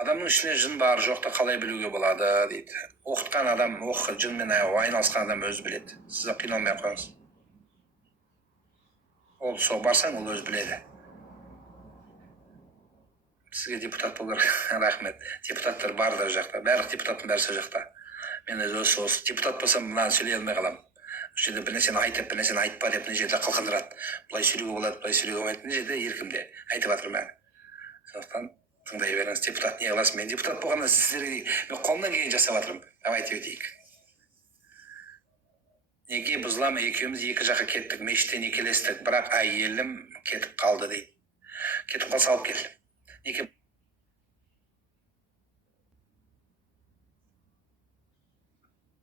Адамның ішіне жын бар жоқты қалай білуге болады дейді. Оқытқан адам, жынмен айналысқан адам өзі біледі. Сіз қиналмай ақ қойыңыз. Ол сол барсаң, ол өзі біледі. Сізге депутат болар. Рахмет. Депутаттар бар да жақта. Бәрі депутаттың бәрі сол жақта. Мен осы депутат болсам, мынаны сөйлей алмай қалам. Бұл жерде бір нәрсені айтып, бір нәрсені айтпа деп, мына жерде қылқындырады. Былай сөйлеуге болады, былай сөйлеуге болмайды. Мына жерде еркімде айтып жатырмын бәрі. Сондықтан тыңдай беріңіз. Депутат не қыласың? Мен депутат болғанда сіздерге мен қолымнан келгенін жасап жатырмын. Давайте өтейік. Неке бұзыламы? Екеуміз екі жаққа кеттік, мешіттен некелестік, бірақ әйелім кетіп қалды дейді. Кетіп қалса алып кел. Неке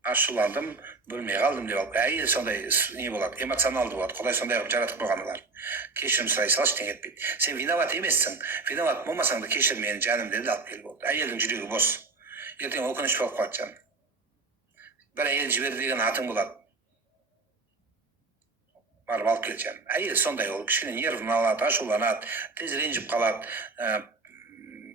ашуландым, бөлмей қалдым деп алып. Әйел сондай не болады, эмоционалды болады. Құдай сондай қылып жаратып қойған олар. Кешірім сұрай сал, ештеңе етпейді. Сен виноват емессің. Виноват болмасаң да кешір мені жаным деді, алып кел болды. Әйелдің жүрегі бос. Ертең өкініш болып қалады жаным. Бір әйел жіберді деген атың болады. Барып алып кел жаным. Әйел сондай ол, кішкене нервін алады, ашуланады, тез ренжіп қалады.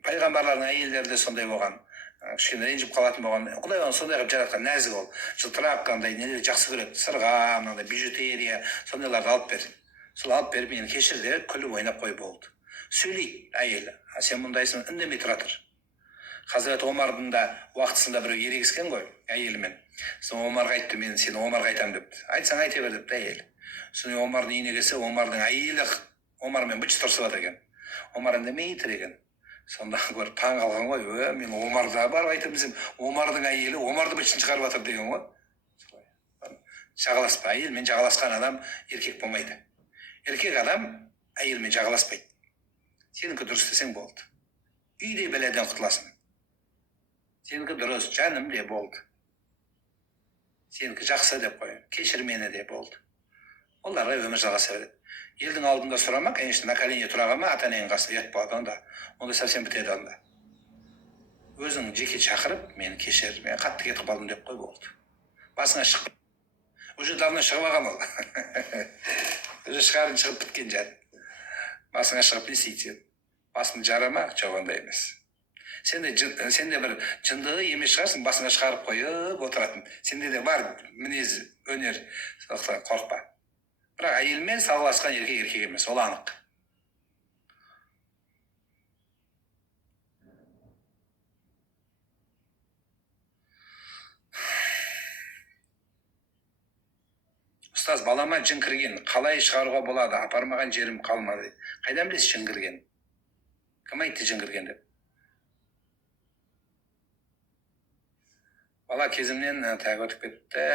Пайғамбарлардың әйелдері де сондай болған. Кішкене ренжіп қалатын болған. Құдай оны сондай қылып жаратқан, нәзік ол. Жылтырақ қандай нелер жақсы көреді. Сырға, мынандай бижутерия, сондайларды алып бер. Сол алып беріп мені кешір де күліп ойнап қой болды. Сөйлейді әйелі. Сен мұндайсың, үндемей тұра тұр. Хазірет Омардың да уақытысында біреу ерегіскен ғой әйелімен. Соны Омарға айтты, мен сені Омарға айтамын депті. Айтсаң айта бер депті әйел. Соны Омардың үйіне келсе, Омардың әйелі Омармен быт тұрсып жатыр екен. Омар үндемей тұр екен. Сонда көріп таң қалған ғой, мен Омарда барып айтамын, Омардың әйелі Омарды бытшын шығарып жатыр деген ғой. Жағаласпа, әйелмен жағаласқан адам еркек болмайды. Еркек адам әйелмен жағаласпайды. Сенікі дұрыс десең болды. Үйде бәледен құтыласың. Сенікі дұрыс, жаным де болды. Сенікі жақсы деп қой, кешір мені де болды. Оларға өмір жалғаса береді. Елдің алдында сұрама, конечно, на колени тұра қалма, ата-енеңнің қасында ұят болады онда. Онда совсем бітеді онда. Өзің жеке шақырып, мені кешір, мен қатты кетіп қалдым деп қой болды. Басыңа шығып. Уже давно шығып алған ол. Уже шығарын шығып біткен жан. Басыңа шығып не істейді? Басың жарама, жоқ ондай емес. Сен де бір жындығы емес шығарсың, басыңа шығарып қойып отыратын. Сенде де бар мінез, өнер, сондықтан қорықпа. Бірақ әйелмен салғыласқан еркек емес, ол анық. Ұстаз, балама жын кірген, қалай шығаруға болады? Апармаған жерім қалмады. Қайдан білесіз жын кірген? Кім айтты жын кірген деп? Бала кезімнен тағы өтіп кетті.